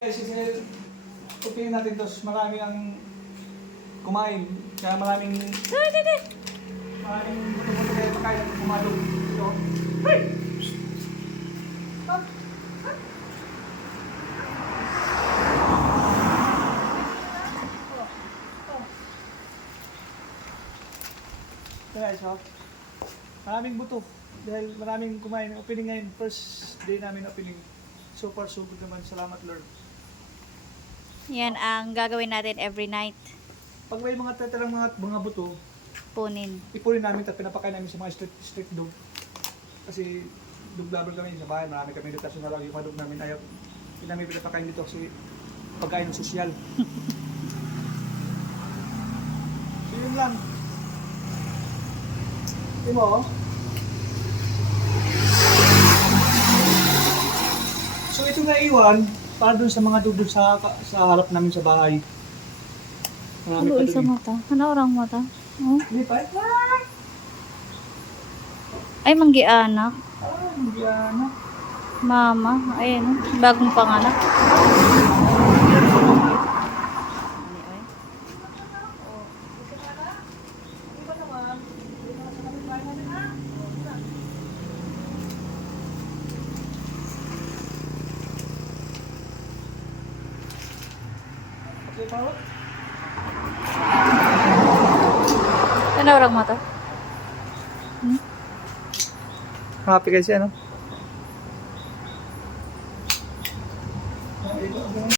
Kasi opinion natin tos, marami ang kumain. Kaya maraming buto-buto kayo pagkain at kumalog. Ito. Hey! Kaya so, maraming buto. Dahil maraming kumain. Opening ngayon, first day namin opening. So far, so good naman. Salamat Lord. Yan ang gagawin natin every night. Pag may mga tatirang mga buto, Punin. ipunin namin at pinapakain namin sa mga street dog. Kasi dog lover kami sa bahay, marami kami detasyon na lang yung mga dog namin. Ayaw, hindi namin pinapakain dito kasi pagkain ng sosyal. So yun lang. Hindi mo, oh. So ito na iwan para dun sa mga dog sa harap namin sa bahay. Marami Ano pa isa dun. mata? Ano orang mata? Oh. Hindi pa? Ay, manggianak. Hindi na. Mama. Ayan, bagong panganak. Okay, Pao? Ano orang mata? Happy kasi ano?